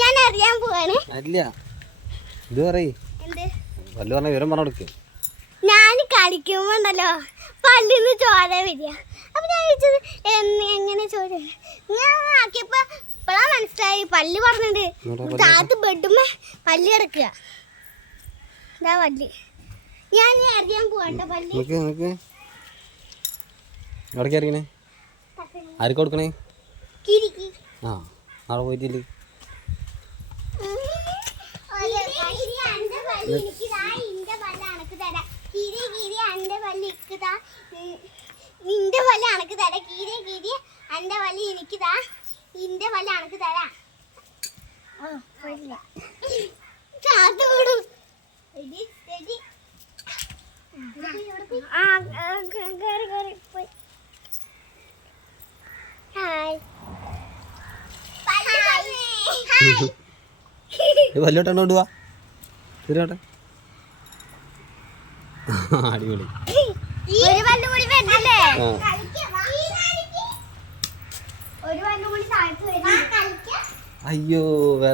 ഞാൻ അറിയാൻ പോവാണ്. ഞാൻ കളിക്കുമ്പോണ്ടല്ലോ പല്ലിന്ന് ചോര വരിക. അപ്പൊ ഞാൻ ചോദിച്ചത് എങ്ങനെ ചോര? ഞാൻ ആക്കിയപ്പോ ഇപ്പഴാ മനസ്സിലായി പല്ല് പറഞ്ഞിട്ട് താത്ത് ബെഡുമ്മേ പല്ല് കിടക്കുക. ഇതാ പല്ല്. ഞാൻ അറിയാൻ പോവാണ്ട പല്ല്. ആർക്ക് കൊടുക്കണേ? കിരിക്കി. ആ നാളെ പോയിട്ടില്ലേ? നിന്റെ പല്ല് അനക്ക് തരാം. കീരി കീരി എന്റെ പല്ല് എനിക്ക് താ. നിന്റെ പല്ല് അനക്ക് തരാം. വല്ലോട്ടോണ്ട് പോവാ ശരിയോട്ടെ. അടിപൊളി. അയ്യോ വേറെ